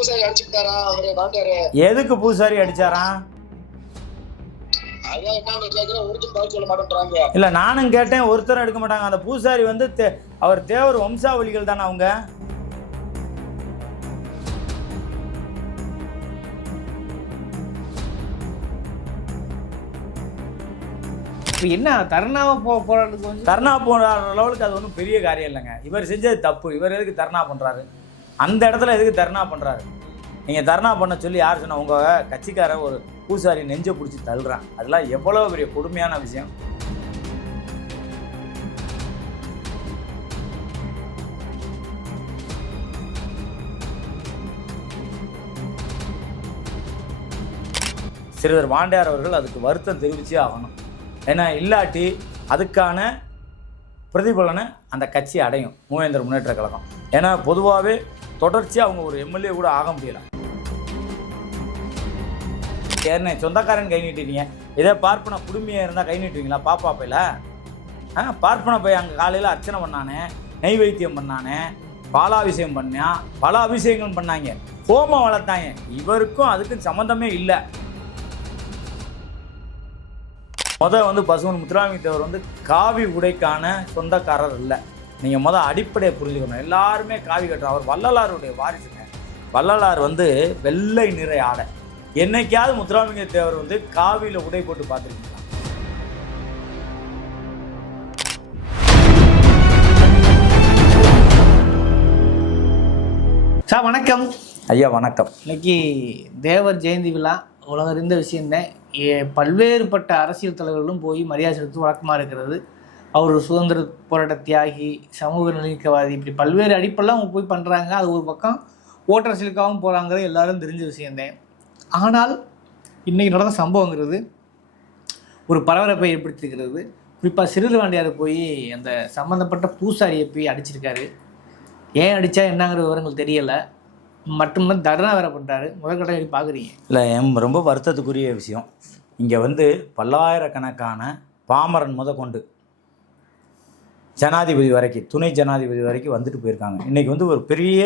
பூசாரி அடிச்சுட்டாரா அவரு மாட்டாரு எதுக்கு பூசாரி மாட்டேன்றாங்க. இல்லை நானும் கேட்டேன். ஒருத்தரும் எடுக்க மாட்டாங்க. அந்த பூசாரி வந்து அவர் தேவர் வம்சாவளிகள் தானே அவங்க? இப்போ என்ன தருணாவை போ போராட்டத்துக்கு வந்து தர்ணா போன்ற லெவலுக்கு அது ஒன்றும் பெரிய காரியம் இல்லைங்க. இவர் செஞ்சது தப்பு. இவர் எதுக்கு தர்ணா பண்ணுறாரு அந்த இடத்துல எதுக்கு தர்ணா பண்ணுறாரு நீங்கள் தர்ணா பண்ண சொல்லி யார் சொன்னால் உங்கள் கட்சிக்காரன் ஒரு பூசாரி நெஞ்சை பிடிச்சி தள்ளுறான். அதெல்லாம் எவ்வளோ பெரிய கொடுமையான விஷயம். சிறுவர் வாண்டியார் அவர்கள் அதுக்கு வருத்தம் தெரிவிச்சே ஆகணும். ஏன்னா இல்லாட்டி அதுக்கான பிரதிபலனை அந்த கட்சி அடையும். மூவேந்தர் முன்னேற்ற கழகம். ஏன்னா பொதுவாகவே தொடர்ச்சியாக அவங்க ஒரு எம்எல்ஏ கூட ஆக முடியல. சரிண்ணே சொந்தக்காரன் கை நீட்டிட்டீங்க இதே பார்ப்பன குடும்பியாக இருந்தால் கை நீட்டுவீங்களா? பாப்பா பையில? ஆ பார்ப்பன போய் அங்கே காலையில் அர்ச்சனை பண்ணானே நெய் வைத்தியம் பண்ணானே பாலாபிஷேகம் பண்ணா பல அபிஷேகங்கள் பண்ணாங்க. ஹோமம் வளர்த்தாங்க. இவருக்கும் அதுக்கும் சம்மந்தமே இல்லை. முத வந்து பசுவன் முத்துராமி தேவர் வந்து காவி உடைக்கான சொந்தக்காரர் இல்லை. நீங்கள் முத அடிப்படையை புரிஞ்சுக்கணும். எல்லாருமே காவி கட்டுறோம் அவர் வள்ளலாருடைய வாரிசுங்க. வள்ளலார் வந்து வெள்ளை நிற ஆடை. என்னைக்காவது முத்துராமிங்க தேவர் வந்து காவியில் உடை போட்டு பார்த்துருக்கீங்களா? சார் வணக்கம். ஐயா வணக்கம். இன்னைக்கு தேவர் ஜெயந்தி விழா. உலகம் அறிந்த விஷயம்தான் பல்வேறுபட்ட அரசியல் தலைவர்களும் போய் மரியாதை செலுத்து வழக்கமாக இருக்கிறது. அவர் சுதந்திர போராட்ட தியாகி சமூக நலிக்கவாதி இப்படி பல்வேறு அடிப்பெல்லாம் அவங்க போய் பண்ணுறாங்க அது ஒரு பக்கம் ஓட்டரசியலுக்காகவும் போகிறாங்கிறது எல்லாரும் தெரிஞ்ச விஷயந்தேன் ஆனால் இன்றைக்கி நடந்த சம்பவங்கிறது ஒரு பரபரப்பை ஏற்படுத்தியிருக்கிறது. குறிப்பாக சிறுவாண்டியார் போய் அந்த சம்மந்தப்பட்ட பூசாரியை போய் அடிச்சிருக்காரு. ஏன் அடித்தா என்னங்கிற விவரங்கள் தெரியலை. மட்டும்தான் தர்ணா வேற பண்ணுறாரு முதற்கட்டம் எப்படி பார்க்குறீங்க இல்லை எம் ரொம்ப வருத்தத்துக்குரிய விஷயம். இங்கே வந்து பல்லாயிரக்கணக்கான பாமரன் முத கொண்டு ஜனாதிபதி வரைக்கும் துணை ஜனாதிபதி வரைக்கும் வந்துட்டு போயிருக்காங்க. இன்றைக்கி வந்து ஒரு பெரிய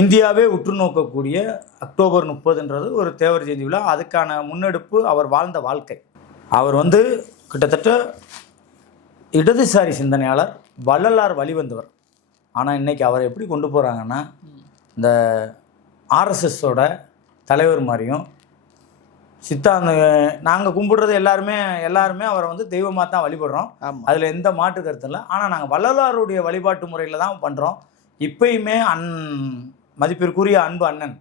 இந்தியாவே உற்று நோக்கக்கூடிய அக்டோபர் முப்பதுன்றது ஒரு தேவர் ஜெயந்தி விழா. அதுக்கான முன்னெடுப்பு அவர் வாழ்ந்த வாழ்க்கை. அவர் வந்து கிட்டத்தட்ட இடதுசாரி சிந்தனையாளர் வள்ளலார் வழிவந்தவர். ஆனால் இன்றைக்கி அவரை எப்படி கொண்டு போகிறாங்கன்னா இந்த ஆர்எஸ்எஸோட தலைவர் மாதிரியும் சித்தாந்த நாங்கள் கும்பிடுறது எல்லாருமே எல்லாருமே அவரை வந்து தெய்வமாக தான் வழிபடுறோம். அதில் எந்த மாற்று கருத்தும் இல்லை. ஆனால் நாங்கள் வள்ளலாருடைய வழிபாட்டு முறையில் தான் பண்ணுறோம் இப்பயுமே அன் மதிப்பிற்குரிய அன்பு அண்ணன்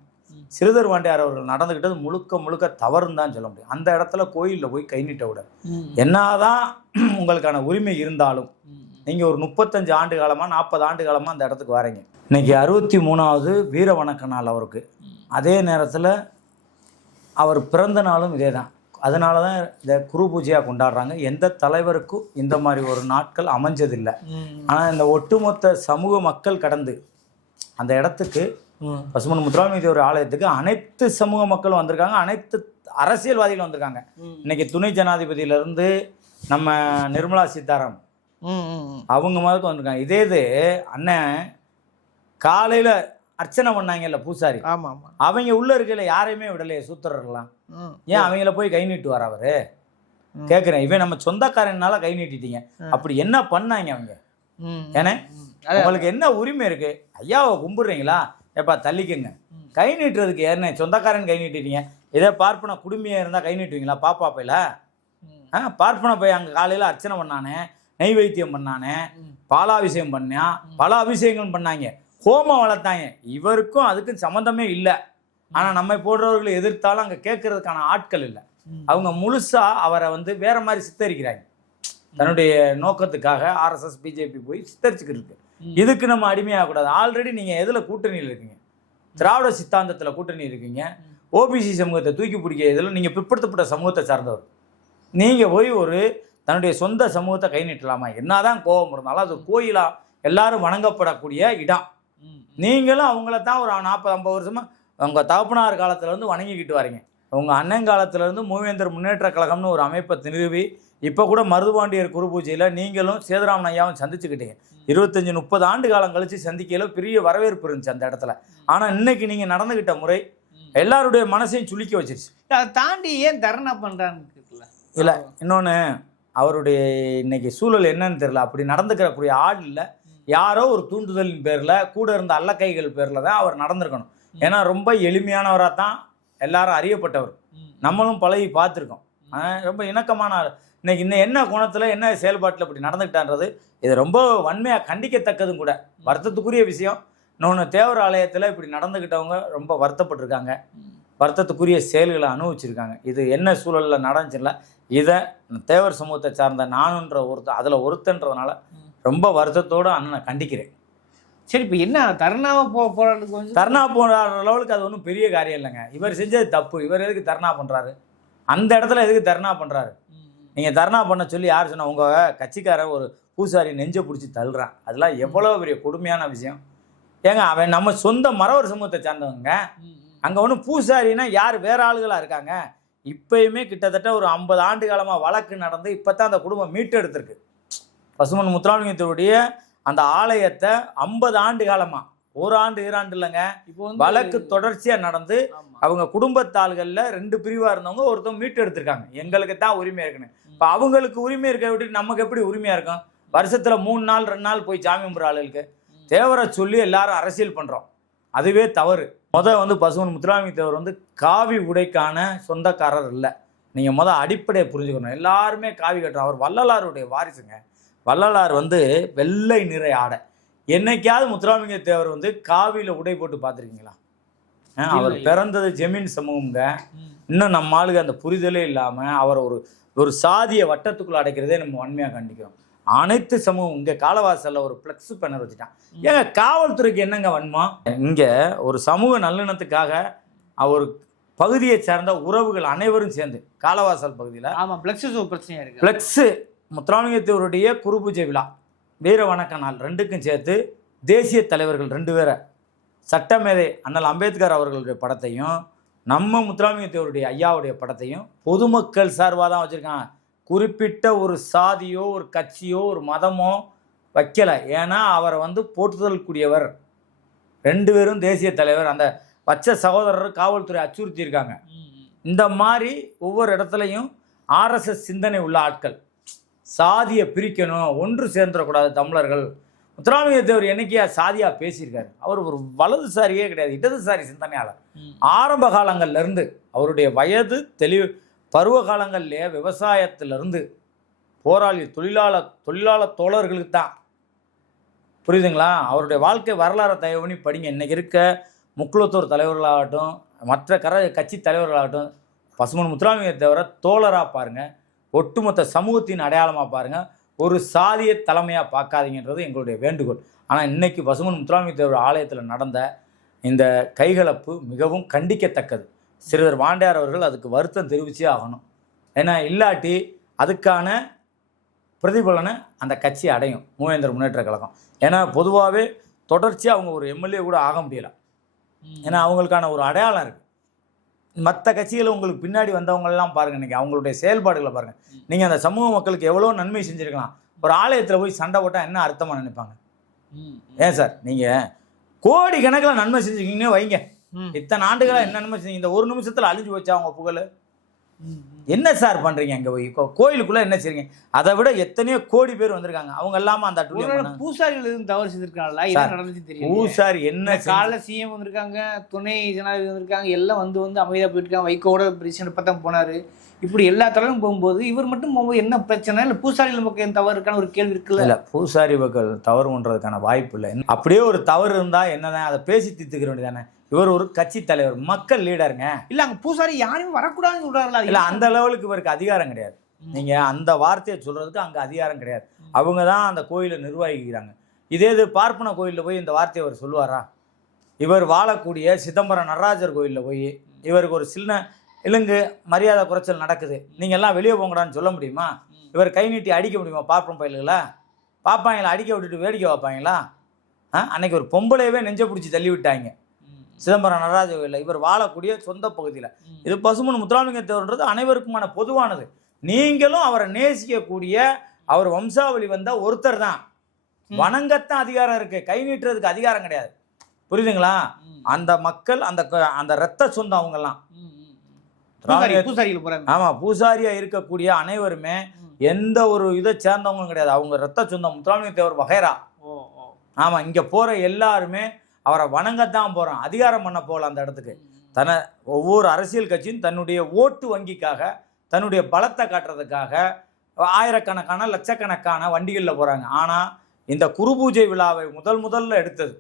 சிறுதர் வாண்டியார் அவர்கள் நடந்துக்கிட்டது முழுக்க முழுக்க தவறுன்னு தான் சொல்ல முடியும். அந்த இடத்துல கோயிலில் போய் கை நீட்ட விட. என்னதான் உங்களுக்கான உரிமை இருந்தாலும் நீங்கள் ஒரு முப்பத்தஞ்சு ஆண்டு காலமாக நாற்பது ஆண்டு காலமாக அந்த இடத்துக்கு வரீங்க. இன்னைக்கு அறுபத்தி மூணாவது வீர வணக்க நாள் அவருக்கு. அதே நேரத்தில் அவர் பிறந்த நாளும் இதே தான் அதனால தான் இதை குரு பூஜையாக கொண்டாடுறாங்க. எந்த தலைவருக்கும் இந்த மாதிரி ஒரு நாட்கள் அமைஞ்சதில்லை. ஆனால் இந்த ஒட்டுமொத்த சமூக மக்கள் கடந்து அந்த இடத்துக்கு பசுமன் தேவர் ஆலயத்துக்கு அனைத்து சமூக மக்களும் வந்திருக்காங்க. அனைத்து அரசியல்வாதிகளும் வந்திருக்காங்க. இன்னைக்கு துணை ஜனாதிபதியிலேருந்து நம்ம நிர்மலா சீதாராமன் அவங்க முதல்ல வந்திருக்காங்க. இதே இது அண்ணன் காலையில் அர்ச்சனை பண்ணாங்கல்ல பூசாரி. ஆமாம். அவங்க உள்ள இருக்கையில யாரையுமே விடலையே சூத்திரர்லாம். ஏன் அவங்கள போய் கை நீட்டுவார் அவரு? கேட்குறேன் இவன் நம்ம சொந்தக்காரனால கை நீட்டிட்டீங்க. அப்படி என்ன பண்ணாங்க அவங்க? ஏன்னா உங்களுக்கு என்ன உரிமை இருக்கு? ஐயாவை கும்பிடுறீங்களா? ஏப்பா தள்ளிக்கங்க. கை நீட்டுறதுக்கு ஏன்னா சொந்தக்காரன் கை நீட்டிட்டீங்க. இதே பார்ப்பன குடும்பியாக இருந்தால் கை நீட்டுவீங்களா? பாப்பா பையில? ஆ பார்ப்பன போய் அங்கே காலையில் அர்ச்சனை பண்ணானே நெய் வைத்தியம் பண்ணானே பாலாபிஷேகம் பண்ணா பல அபிஷேகங்கள் பண்ணாங்க. ஹோமம் வளர்த்தாங்க இவருக்கும் அதுக்கும் சம்மந்தமே இல்லை. ஆனால் நம்ம போடுறவர்களை எதிர்த்தாலும் அங்கே கேட்கறதுக்கான ஆட்கள் இல்லை. அவங்க முழுசா அவரை வந்து வேற மாதிரி சித்தரிக்கிறாங்க. தன்னுடைய நோக்கத்துக்காக ஆர்எஸ்எஸ் பிஜேபி போய் சித்தரிச்சுக்கிட்டு இருக்கு இதுக்கு நம்ம அடிமையாகக்கூடாது ஆல்ரெடி நீங்கள் எதில் கூட்டணியில் இருக்கீங்க? திராவிட சித்தாந்தத்தில் கூட்டணி இருக்கீங்க. ஓபிசி சமூகத்தை தூக்கி பிடிக்க இதில் நீங்கள் பிற்படுத்தப்பட்ட சமூகத்தை சார்ந்தவர். நீங்கள் போய் ஒரு தன்னுடைய சொந்த சமூகத்தை கை நீட்டலாமா? என்னதான் கோபம் இருந்தாலும் அது கோயிலா? எல்லாரும் வணங்கப்படக்கூடிய இடம். நீங்களும் அவங்கள தான் ஒரு நாற்பது ஐம்பது வருஷமா உங்கள் தகப்பனார் காலத்துல இருந்து வணங்கிக்கிட்டு வரீங்க. உங்கள் அண்ணன் காலத்துல இருந்து மூவேந்தர் முன்னேற்ற கழகம்னு ஒரு அமைப்பை நிறுவி இப்போ கூட மருதுபாண்டியர் குரு பூஜையில் நீங்களும் சேதுராமன் ஐயாவும் சந்திச்சுக்கிட்டீங்க. இருபத்தஞ்சி முப்பது ஆண்டு காலம் கழித்து சந்திக்கையில் பெரிய வரவேற்பு இருந்துச்சு அந்த இடத்துல. ஆனால் இன்னைக்கு நீங்கள் நடந்துக்கிட்ட முறை எல்லாருடைய மனசையும் சுளிக்க வச்சிருச்சு. அதை தாண்டி ஏன் தர்ணா இருக்குல்ல இல்லை இன்னொன்று அவருடைய இன்னைக்கு சூழல் என்னன்னு தெரியல. அப்படி நடந்துக்கிறக்கூடிய ஆள் இல்லை. யாரோ ஒரு தூண்டுதலின் பேரில் கூட இருந்த அல்லக்கைகள் பேரில் தான் அவர் நடந்திருக்கணும். ஏன்னா ரொம்ப எளிமையானவராக தான் எல்லாரும் அறியப்பட்டவர். நம்மளும் பழகி பார்த்துருக்கோம். ரொம்ப இணக்கமான ஆள். இன்னைக்கு இன்னும் என்ன குணத்தில் என்ன செயல்பாட்டில் இப்படி நடந்துக்கிட்டான்றது இது ரொம்ப வன்மையாக கண்டிக்கத்தக்கதும் கூட. வருத்தத்துக்குரிய விஷயம். இன்னொன்று தேவர் ஆலயத்தில் இப்படி நடந்துக்கிட்டவங்க ரொம்ப வருத்தப்பட்டிருக்காங்க. வருத்தத்துக்குரிய செயல்களை அனுபவிச்சிருக்காங்க. இது என்ன சூழலில் நடந்துச்சுல இதை தேவர் சமூகத்தை சார்ந்த நானுன்ற ஒருத்த அதில் ஒருத்தன்றதுனால ரொம்ப வருத்தத்தோடு அண்ணனை கண்டிக்கிறேன். சரி இப்போ என்ன தர்ணாவை போ போராட்டத்துக்கு வந்து தர்ணா போன்ற லெவலுக்கு அது ஒன்றும் பெரிய காரியம் இல்லைங்க. இவர் செஞ்சது தப்பு. இவர் எதுக்கு தர்ணா பண்ணுறாரு அந்த இடத்துல எதுக்கு தர்ணா பண்ணுறாரு நீங்கள் தர்ணா பண்ண சொல்லி யார் சொன்னா உங்கள் கட்சிக்காரன் ஒரு பூசாரி நெஞ்சை பிடிச்சி தள்ளுறான். அதெல்லாம் எவ்வளோ பெரிய கொடுமையான விஷயம். ஏங்க அவன் நம்ம சொந்த மறவர் சமூகத்தை சார்ந்தவங்க. அங்கே ஒன்றும் பூசாரினா யார் வேற ஆளுகளாக இருக்காங்க? இப்பயுமே கிட்டத்தட்ட ஒரு ஐம்பது ஆண்டு காலமாக வழக்கு நடந்து இப்போ தான் அந்த குடும்பம் மீட்டெடுத்திருக்கு. பசுமன் முத்துராமலிங்கத்தினுடைய அந்த ஆலயத்தை ஐம்பது ஆண்டு காலமாக ஒரு ஆண்டு ஈராண்டு இல்லைங்க. வழக்கு தொடர்ச்சியாக நடந்து. அவங்க குடும்பத்தாள்களில் ரெண்டு பிரிவாக இருந்தவங்க ஒருத்தவங்க மீட்டு எடுத்திருக்காங்க. எங்களுக்கு தான் உரிமை இருக்குன்னு. இப்போ அவங்களுக்கு உரிமை இருக்க விட்டு நமக்கு எப்படி உரிமையாக இருக்கும்? வருஷத்தில் மூணு நாள் ரெண்டு நாள் போய் சாமி கும்பிட்ற ஆளுகளுக்கு. தேவரை சொல்லி எல்லாரும் அரசியல் பண்ணுறோம் அதுவே தவறு. முத வந்து பசுவன் முத்துராமி தேவர் வந்து காவி உடைக்கான சொந்தக்காரர் இல்லை. நீங்கள் முத அடிப்படையை புரிஞ்சுக்கணும். எல்லாருமே காவி கட்டுறோம் அவர் வள்ளலாருடைய வாரிசுங்க. வள்ளலார் வந்து வெள்ளை நிறை ஆடை. என்னைக்காவது முத்துராமிங்க தேவர் வந்து காவியில் உடை போட்டு பார்த்துருக்கீங்களா? அவர். பிறந்தது ஜெமீன் சமூகங்க. இன்னும் நம்ம ஆளுங்க அந்த புரிதலே இல்லாமல் அவர் ஒரு ஒரு சாதிய வட்டத்துக்குள்ள அடைக்கிறதே நம்ம வன்மையாக கண்டிக்கிறோம். அனைத்து சமூகம் இங்கே காலவாசலில் ஒரு ஃப்ளெக்ஸ் பேனர் வச்சுட்டான். ஏங்க காவல்துறைக்கு என்னங்க வன்மம்? இங்கே ஒரு சமூக நல்லிணத்துக்காக அவர் பகுதியை சார்ந்த உறவுகள் அனைவரும் சேர்ந்து காலவாசல் பகுதியில் ஆமா பிளக்ஸஸ் ஒரு பிரச்சனையா இருக்கு. ஃப்ளெக்ஸு முத்துராமலிங்கத்தேவருடைய குரு பூஜை விழா. வீர வணக்க நாள் ரெண்டுக்கும் சேர்த்து தேசிய தலைவர்கள் ரெண்டு பேரை. சட்டமேதை அண்ணல் அம்பேத்கர் அவர்களுடைய படத்தையும் நம்ம முத்துராமலிங்கத்தேவருடைய ஐயாவுடைய படத்தையும் பொதுமக்கள் சார்பாக தான் வச்சுருக்காங்க. குறிப்பிட்ட ஒரு சாதியோ ஒரு கட்சியோ ஒரு மதமோ வைக்கலை. ஏன்னா அவரை வந்து போற்றுதல் கூடியவர் ரெண்டு பேரும் தேசிய தலைவர். அந்த பச்சை சகோதரர் காவல்துறை அச்சுறுத்தியிருக்காங்க. இந்த மாதிரி ஒவ்வொரு இடத்துலையும் ஆர்எஸ்எஸ் சிந்தனை உள்ள ஆட்கள். சாதியை பிரிக்கணும் ஒன்று சேர்ந்துடக்கூடாது தமிழர்கள். முத்துராமலிங்க தேவர் என்னைக்கியா சாதியாக பேசியிருக்காரு. அவர் ஒரு வலதுசாரியே கிடையாது இடதுசாரி சிந்தனையாளர். ஆரம்ப காலங்கள்ல இருந்து அவருடைய வயது தெளிவு பருவ காலங்கள்லேயே விவசாயத்திலிருந்து போராளி தொழிலாளர் தொழிலாளர் தோழர்களுக்கு தான். புரியுதுங்களா? அவருடைய வாழ்க்கை வரலாறை தயவு பண்ணி படிங்க. இன்னைக்கு இருக்க முக்குளத்தூர் தலைவர்களாகட்டும் மற்ற கர கட்சி தலைவர்களாகட்டும் பசுமன் முத்துராமலிங்க தவிர தோழராக பாருங்க. ஒட்டுமொத்த சமூகத்தின் அடையாளமாக பாருங்க ஒரு சாதிய தலைமையாக பார்க்காதீங்கன்றது எங்களுடைய வேண்டுகோள். ஆனால் இன்னைக்கு பசுமன் முத்துராமலிங்க தேவர் ஆலயத்தில் நடந்த இந்த கைகலப்பு மிகவும் கண்டிக்கத்தக்கது. சிறிதர் வாண்டியார் அவர்கள் அதுக்கு வருத்தம் தெரிவிச்சே ஆகணும். ஏன்னா இல்லாட்டி அதுக்கான பிரதிபலனை அந்த கட்சி அடையும் மூவேந்தர் முன்னேற்ற கழகம். ஏன்னா பொதுவாகவே தொடர்ச்சியாக அவங்க ஒரு எம்எல்ஏ கூட ஆக முடியல. ஏன்னா அவங்களுக்கான ஒரு அடையாளம் இருக்குது மற்ற கட்சிகள் உங்களுக்கு பின்னாடி வந்தவங்கெல்லாம் பாருங்கள் இன்றைக்கி அவங்களுடைய செயல்பாடுகளை பாருங்கள் நீங்கள் அந்த சமூக மக்களுக்கு எவ்வளோ நன்மை செஞ்சுருக்கலாம். ஒரு ஆலயத்தில் போய் சண்டை போட்டால் என்ன அர்த்தமாக நினைப்பாங்க? ஏன் சார்? நீங்கள் கோடி கணக்கில் நன்மை செஞ்சுருக்கீங்கன்னு வைங்க. இத்தனை ஆண்டுகளா என்ன நன்மை செஞ்சீங்க இந்த ஒரு நிமிஷத்தில் அழிஞ்சு போச்சா அவங்க புகழ்? என்ன சார் பண்ணுறீங்க அங்கே போய்? கோயிலுக்குள்ளே என்ன செய்றீங்க? அதை விட எத்தனையோ கோடி பேர் வந்திருக்காங்க. அவங்க இல்லாமல் அந்த. பூசாரிகள் எதுவும் தவறு செய்திருக்காங்களா என்ன சார், நடந்துச்சு தெரியும் பூசாரி என்ன காலைல சிஎம் வந்திருக்காங்க துணை ஜனாதிபதி வந்திருக்காங்க எல்லாம் வந்து வந்து அமைதியா போயிட்டு வைகோட பிரச்சனை பார்த்தா போனாரு. இப்படி எல்லா தலைவரும் போகும்போது இவர் மட்டும் போகும்போது என்ன பிரச்சனை? இல்லை பூசாரிகள் பக்கம் தவறு இருக்கான்னு ஒரு கேள்வி இருக்குல்ல? இல்ல பூசாரி மக்கள் தவறு பண்றதுக்கான வாய்ப்பு இல்லை. அப்படியே ஒரு தவறு இருந்தா என்னதான்? அதை பேசி தீர்த்துக்கிற வேண்டியதானே இவர் ஒரு கட்சி தலைவர் மக்கள் லீடருங்க. இல்ல அங்க பூசாரி யாரையும் வரக்கூடாதுன்னு இல்ல அந்த லெவலுக்கு இவருக்கு அதிகாரம் கிடையாது. நீங்க அந்த வார்த்தையை சொல்றதுக்கு அங்க அதிகாரம் கிடையாது. அவங்க தான் அந்த கோயிலை நிர்வகிக்கிறாங்க. இதே இது பார்ப்பன கோயிலில் போய் இந்த வார்த்தையை அவர் சொல்லுவாரா? இவர் வாழக்கூடிய சிதம்பரம் நடராஜர் கோயிலில் போய் இவருக்கு ஒரு சின்ன இலுங்கு மரியாதை குறைச்சல் நடக்குது. நீங்க எல்லாம் வெளியே போங்கடான்னு சொல்ல முடியுமா? இவர் கை நீட்டி அடிக்க முடியுமா பார்ப்பன பயில்களை பார்ப்பாங்களா? அடிக்க விட்டுட்டு வேடிக்கை வைப்பாங்களா ஆ அன்னைக்கு ஒரு பொம்பளையவே நெஞ்ச பிடிச்சி தள்ளி விட்டாங்க. சிதம்பரம் நடராஜ இவர் வாழக்கூடிய சொந்த பகுதியில். இது பசுமன் முத்துராமலிங்க தேவர்ன்றது அனைவருக்குமான பொதுவானது. நீங்களும் அவரை நேசிக்கக்கூடிய அவர் வம்சாவளி வந்த ஒருத்தர் தான். வணங்கத்தான் அதிகாரம் இருக்கு. கை நீட்டுறதுக்கு அதிகாரம் கிடையாது. புரியுதுங்களா? அந்த மக்கள் அந்த அந்த ரத்த சொந்தம் அவங்கெல்லாம். ஆமா பூசாரியா இருக்கக்கூடிய அனைவருமே. எந்த ஒரு இதை சேர்ந்தவங்களும் கிடையாது. அவங்க ரத்த சொந்தம் முத்துராமலிங்க தேவர் வகைரா ஆமா இங்க போற எல்லாருமே அவரை வணங்கத்தான் போகிறோம் அதிகாரம் பண்ண போகல அந்த இடத்துக்கு. தன ஒவ்வொரு அரசியல் கட்சியும் தன்னுடைய ஓட்டு வங்கிக்காக தன்னுடைய பலத்தை காட்டுறதுக்காக ஆயிரக்கணக்கான லட்சக்கணக்கான வண்டிகளில் போகிறாங்க ஆனால் இந்த குரு பூஜை விழாவை முதல் முதல்ல எடுத்தது.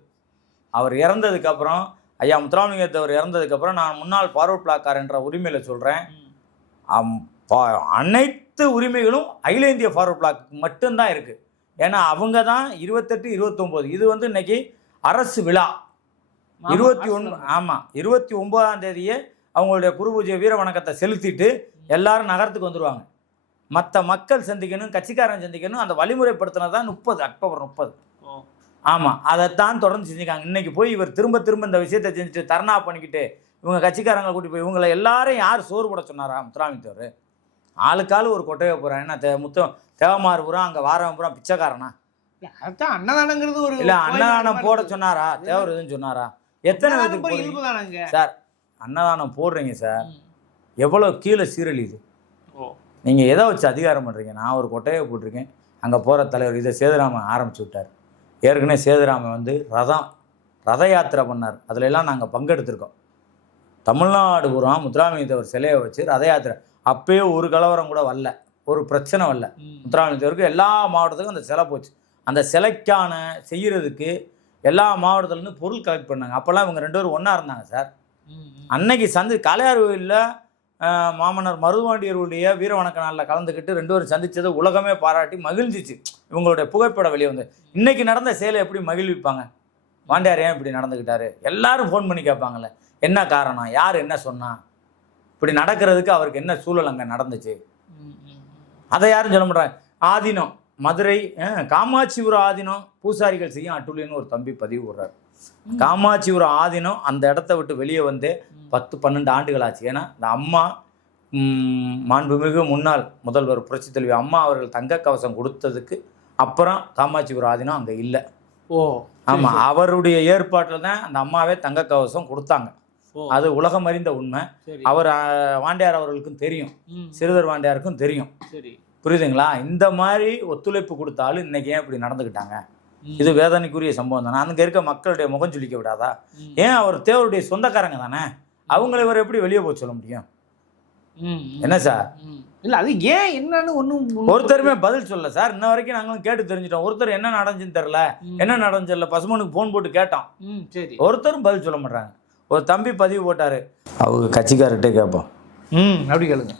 அவர் இறந்ததுக்கப்புறம் ஐயா முத்துராமலிங்கத்தவர் இறந்ததுக்கப்புறம் நான் முன்னாள் பார்வர்ட் பிளாக்கார் என்ற உரிமையில் சொல்கிறேன் அனைத்து உரிமைகளும் அகில இந்திய ஃபார்வர்ட் பிளாக் மட்டும்தான் இருக்குது ஏன்னா அவங்க தான் இருபத்தெட்டு இருபத்தொம்போது. இது வந்து இன்னைக்கு அரசு விழா. இருபத்தி ஒன்று ஆமாம் இருபத்தி ஒன்பதாம் தேதியே அவங்களுடைய குரு பூஜை வீர வணக்கத்தை செலுத்திட்டு எல்லாரும் நகரத்துக்கு வந்துடுவாங்க மற்ற மக்கள் சந்திக்கணும் கட்சிக்காரன் சந்திக்கணும் அந்த வழிமுறைப்படுத்தினது தான் முப்பது அக்டோபர் முப்பது. ஆமாம் அதைத்தான் தொடர்ந்து செஞ்சுக்காங்க இன்னைக்கு போய் இவர் திரும்ப திரும்ப இந்த விஷயத்தை செஞ்சுட்டு தர்ணா பண்ணிக்கிட்டு இவங்க கட்சிக்காரங்களை கூட்டி போய் இவங்களை எல்லாரும் யார் சோறு போட சொன்னாரா முத்துராமித்தவர் ஆளுக்காள் ஒரு கொட்டையை போகிறான் என்ன தே முத்தம் தேவமாறு பூரா அங்கே வாரம் பூரா பிச்சைக்காரனா? அதான் அன்னதானங்கிறது ஒரு இல்லை அன்னதானம் போட. சொன்னாரா? தேவர் எதுவும் சொன்னாரா? எத்தனை பேருக்கு சார் அன்னதானம் போடுறீங்க சார். ம். எவ்வளோ கீழே சீரழியுது ஓ. நீங்கள் எதை வச்சு அதிகாரம் பண்ணுறீங்க நான் ஒரு கொட்டையை போட்டிருக்கேன். அங்கே போகிற தலைவர் இதை சேதுராமன் ஆரம்பிச்சு விட்டார். ஏற்கனவே சேதுராமன் வந்து ரதம் ரத யாத்திரை பண்ணார். அதுல எல்லாம் நாங்கள் பங்கெடுத்திருக்கோம். தமிழ்நாடு பூரா முத்துராமலிங்கத்தவர் சிலையை வச்சு ரத யாத்திரை. அப்பயே ஒரு கலவரம் கூட வரல. ஒரு பிரச்சனை வரல. முத்துராமலிங்கத்தவருக்கு எல்லா மாவட்டத்துக்கும் அந்த சிலை போச்சு. அந்த சிலைக்கான செய்யறதுக்கு எல்லா மாவட்டத்துலேருந்து பொருள் கலெக்ட் பண்ணாங்க. அப்போல்லாம் இவங்க ரெண்டு பேரும் ஒன்றா இருந்தாங்க சார். அன்னைக்கு சந்தி காளையார் கோயிலில் மாமன்னர் மருதுவாண்டியருடைய வீர வணக்க நாளில் கலந்துக்கிட்டு ரெண்டு பேரும் சந்திச்சது உலகமே பாராட்டி மகிழ்ந்துச்சு இவங்களுடைய புகைப்படம் வெளியே வந்து. இன்னைக்கு நடந்த செயலை எப்படி மகிழ்விப்பாங்க? வாண்டியார் ஏன் இப்படி நடந்துக்கிட்டாரு? எல்லாரும் ஃபோன் பண்ணி கேட்பாங்கல்ல. என்ன காரணம்? யார் என்ன சொன்னா? இப்படி நடக்கிறதுக்கு அவருக்கு என்ன சூழல் அங்கே நடந்துச்சு. அதை யாரும் சொல்ல மாட்டாங்க. ஆதீனம் மதுரை அஹ், காமாட்சிபுரம் ஆதீனம் பூசாரிகள் செய்யும் அட்டுழியன்னு ஒரு தம்பி பதிவு விடுறாரு காமாட்சிபுரம் ஆதீனம் அந்த இடத்த விட்டு வெளியே வந்து பத்து பன்னெண்டு ஆண்டுகள் ஆச்சு ஏன்னா இந்த அம்மா மாண்புமிகு முன்னாள் முதல்வர் புரட்சி தலைவி அம்மா அவர்கள் தங்க கவசம் கொடுத்ததுக்கு அப்புறம் காமாட்சிபுரம் ஆதீனம் அங்கே இல்லை. ஓ ஆமாம் அவருடைய ஏற்பாட்டில் தான் அந்த அம்மாவே தங்க கவசம் கொடுத்தாங்க. அது உலகம் அறிந்த உண்மை. அவர் வாண்டியார் அவர்களுக்கும் தெரியும். சிறுதர் வாண்டியாருக்கும் தெரியும். சரி. புரியுதுங்களா? இந்த மாதிரி ஒத்துழைப்பு கொடுத்தாலும் இன்னைக்கு ஏன் இப்படி நடந்துக்கிட்டாங்க? இது வேதனைக்குரிய சம்பவம் தானே? அங்கே இருக்க மக்களுடைய முகம் சுளிக்க விடாதா? ஏன் அவர் தேவருடைய சொந்தக்காரங்க தானே? அவங்கள இவர் எப்படி வெளியே போக சொல்ல முடியும்? என்ன சார். இல்ல அது ஏன் என்னன்னு ஒண்ணும் ஒருத்தருமே பதில் சொல்ல சார். இன்ன வரைக்கும் நாங்களும் கேட்டு தெரிஞ்சிட்டோம். ஒருத்தர் என்ன நடந்துச்சுன்னு தெரில என்ன நடந்துச்சு பசுமனுக்கு ஃபோன் போட்டு கேட்டோம் ம், சரி. ஒருத்தரும் பதில் சொல்ல மாட்டாங்க ஒரு தம்பி பதிவு போட்டாரு. அவங்க கட்சிக்காரர்கிட்டே கேட்போம். ம் அப்படி கேளுங்க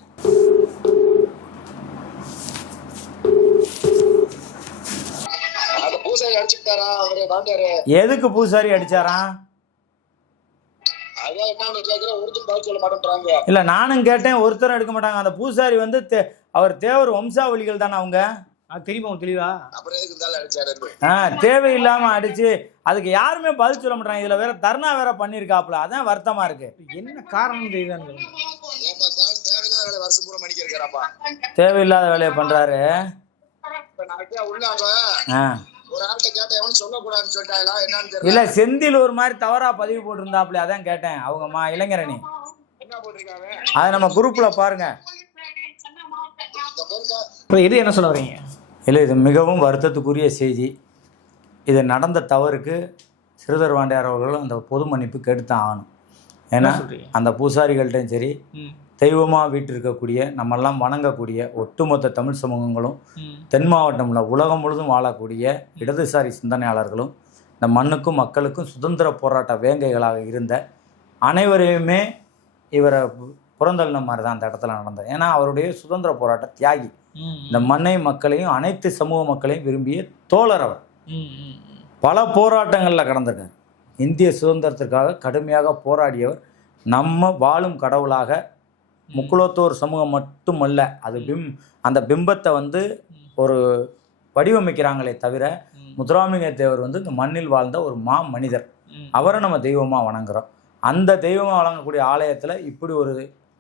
அந்த பூசாரி அடிச்சுட்டாரா அவரு வாண்டாரு எதுக்கு பூசாரி அடிச்சாராம் ஒருத்தர் இல்லை நானும் கேட்டேன் ஒருத்தரும் எடுக்க மாட்டாங்க. அந்த பூசாரி வந்து தே- அவர் தேவர் வம்சாவளிகள் தானே அவங்க? அது தெரியுமா தெளிவா? ஆ தேவையில்லாம அடிச்சு அதுக்கு யாருமே பதில் சொல்ல மாட்டாங்க இதுல வேற தர்ணா வேற பண்ணியிருக்காப்புல அதான் வருத்தமா இருக்கு. என்ன காரணம் தெரியுதான்னு தேவையில்லாத வேலையை பண்றாரு. ஒரு ஆள்கிட்ட கேட்டேன் எவனும் சொல்லக்கூடாதுன்னு சொல்லிட்டாங்களா? என்னன்னு இல்ல செந்தில் ஒரு மாதிரி தவறா பதிவு போட்டிருந்தாப்புல அதான் கேட்டேன். அவங்க மா இளைஞரணி. என்ன போட்டிருக்காங்க? அதை நம்ம குரூப்ல பாருங்க. இப்போ இது என்ன சொல்ல வரீங்க? இல்லை இது மிகவும் வருத்தத்துக்குரிய செய்தி. இது நடந்த தவறுக்கு சிறுதர் வாண்டியார் அவர்களும் அந்த பொது மன்னிப்பு கெடுத்தான் ஆகணும். ஏன்னா அந்த பூசாரிகள்கிட்டையும் சரி தெய்வமாக வீட்டிருக்கக்கூடிய நம்மெல்லாம் வணங்கக்கூடிய ஒட்டுமொத்த தமிழ் சமூகங்களும் தென் மாவட்டம்ல உலகம் முழுதும் வாழக்கூடிய இடதுசாரி சிந்தனையாளர்களும் இந்த மண்ணுக்கும் மக்களுக்கும் சுதந்திர போராட்ட வேங்கைகளாக இருந்த அனைவரையுமே இவரை புறந்தள்ளின மாதிரி தான் அந்த இடத்துல நடந்தது. ஏன்னா அவருடைய சுதந்திர போராட்ட தியாகி. இந்த மண்ணை மக்களையும் அனைத்து சமூக மக்களையும் விரும்பிய தோழர் அவர். பல போராட்டங்களில் கடந்திருக்கார் இந்திய சுதந்திரத்திற்காக கடுமையாக போராடியவர் நம்ம வாழும் கடவுளாக முக்குலத்தோர் சமூகம் மட்டுமல்ல அது பிம் அந்த பிம்பத்தை வந்து ஒரு வடிவமைக்கிறாங்களே தவிர முத்துராமலிங்க தேவர் வந்து இந்த மண்ணில் வாழ்ந்த ஒரு மா மனிதர். அவரை நம்ம தெய்வமாக வணங்குறோம். அந்த தெய்வமாக வணங்கக்கூடிய ஆலயத்தில் இப்படி ஒரு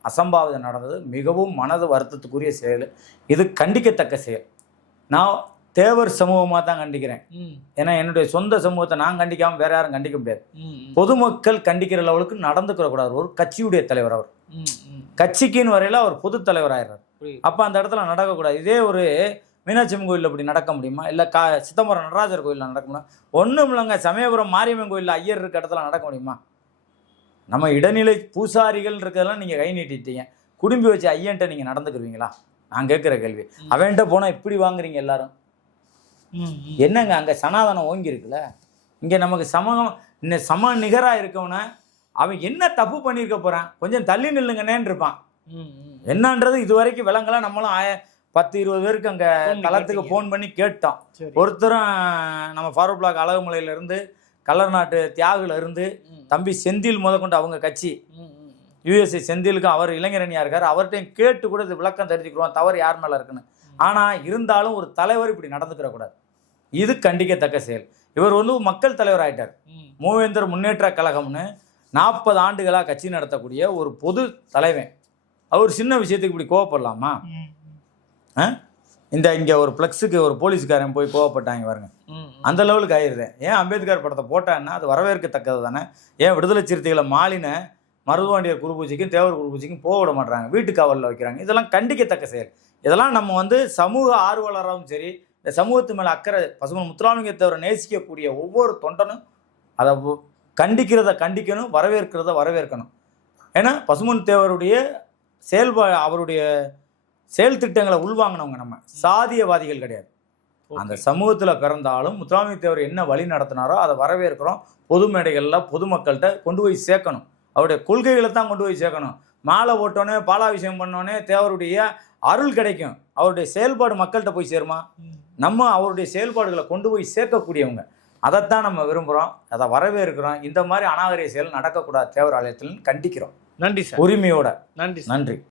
அசம்பாவிதம் நடந்தது. மிகவும் மனது வருத்தத்துக்குரிய செயல். இது கண்டிக்கத்தக்க செயல். நான் தேவர் சமூகமாக தான் கண்டிக்கிறேன். ஏன்னா என்னுடைய சொந்த சமூகத்தை நான் கண்டிக்காமல் வேற யாரும் கண்டிக்க முடியாது. பொதுமக்கள் கண்டிக்கிற லெவலுக்கு நடந்துக்கிற கூடாது ஒரு கட்சியுடைய தலைவர் அவர். கட்சிக்குன்னு வரையில அவர் பொது தலைவர் ஆயிடுறார். அப்போ அந்த இடத்துல நடக்கக்கூடாது. இதே ஒரு மீனாட்சி அம்மன் கோயிலில் இப்படி நடக்க முடியுமா? இல்லை கா சிதம்பரம் நடராஜர் கோயிலில் நடக்க முடியுமா? ஒன்றும் இல்லைங்க. சமயபுரம் மாரியம்மன் கோயிலில் ஐயர் இருக்க இடத்துல நடக்க முடியுமா? நம்ம இடைநிலை பூசாரிகள் இருக்கிறதெல்லாம் நீங்கள் கை நீட்டிட்டீங்க. குடும்பி வச்ச ஐயன்ட்ட நீங்கள் நடந்துக்குருவீங்களா? நான் கேட்குற கேள்வி. அவன்கிட்ட போனால் இப்படி வாங்குறீங்க எல்லாரும். என்னங்க அங்கே சனாதனம் ஓங்கி இருக்குல்ல இங்கே நமக்கு சமம் இன்னும் சம நிகராக இருக்கவன அவன் என்ன தப்பு பண்ணியிருக்க போகிறான் கொஞ்சம் தள்ளி நில்லுங்கண்ணேன்னு இருப்பான். என்னன்றது இது வரைக்கும் விலங்கெல்லாம் நம்மளும் ஆய பத்து இருபது பேருக்கு அங்கே களத்துக்கு. ஃபோன் பண்ணி கேட்டோம். ஒருத்தரும் நம்ம ஃபாரூக் பிளாக் அழகுமலையில இருந்து கல்லர் நாட்டு தியாகுல இருந்து ம், தம்பி செந்தில் முதற்கொண்டு அவங்க கட்சி. யூஎஸ்ஏ செந்திலுக்கும் அவர் இளைஞரணியாக இருக்கார். அவர்கிட்டையும் கேட்டு கூட இது விளக்கம் தெரிஞ்சுக்கிறோம். தவறு யார் மேலே இருக்குன்னு. ஆனால் இருந்தாலும் ஒரு தலைவர் இப்படி நடந்துக்கிற கூடாது. இது கண்டிக்கத்தக்க செயல். இவர் வந்து மக்கள் தலைவர் ஆயிட்டார். மூவேந்தர் முன்னேற்ற கழகம்னு நாற்பது ஆண்டுகளாக கட்சி நடத்தக்கூடிய ஒரு பொது தலைவன். அவர் சின்ன விஷயத்துக்கு இப்படி கோவப்படலாமா? இந்த இங்கே ஒரு ஃப்ளெக்ஸுக்கு ஒரு போலீஸ்காரன் போய் கோவப்பட்டாங்க பாருங்க. அந்த லெவலுக்கு ஆயிருது. ஏன் அம்பேத்கர் படத்தை போட்டான்னா அது வரவேற்கத்தக்கது தானே? ஏன் விடுதலை சிறுத்தைகளை மாலின மருதுவாண்டியர் குருபூஜைக்கும் தேவர் குருபூஜைக்கும் போக விட மாட்றாங்க. வீட்டு காவலில் வைக்கிறாங்க. இதெல்லாம் கண்டிக்கத்தக்க செயல். இதெல்லாம் நம்ம வந்து சமூக ஆர்வலராகவும் சரி இந்த சமூகத்து மேலே அக்கறை பசுமன் முத்துராமலிங்க தேவரை நேசிக்கக்கூடிய ஒவ்வொரு தொண்டனும் அதை கண்டிக்கிறத கண்டிக்கணும் வரவேற்கிறத வரவேற்கணும். ஏன்னா பசுமன் தேவருடைய செயல்பா அவருடைய செயல் திட்டங்களை உள்வாங்கினவங்க நம்ம. சாதியவாதிகள் கிடையாது. அந்த சமூகத்தில் பிறந்தாலும் முத்துராமலிங்க தேவர் என்ன வழி நடத்தினாரோ அதை வரவேற்கிறோம். பொது மேடைகளில் பொதுமக்கள்கிட்ட கொண்டு போய் சேர்க்கணும். அவருடைய கொள்கைகளை தான் கொண்டு போய் சேர்க்கணும். மாலை ஓட்டோன்னே பாலாபிஷேகம் பண்ணோன்னே தேவருடைய அருள் கிடைக்கும். அவருடைய செயல்பாடு மக்கள்கிட்ட போய் சேருமா. நம்ம அவருடைய செயல்பாடுகளை கொண்டு போய் சேர்க்கக்கூடியவங்க. அதைத்தான் நம்ம விரும்புகிறோம் அதை வரவேற்கிறோம். இந்த மாதிரி அநாகரிக செயல் நடக்கக்கூடாது தேவர் ஆலயத்தில் கண்டிக்கிறோம். நன்றி சார். உரிமையோட. நன்றி நன்றி.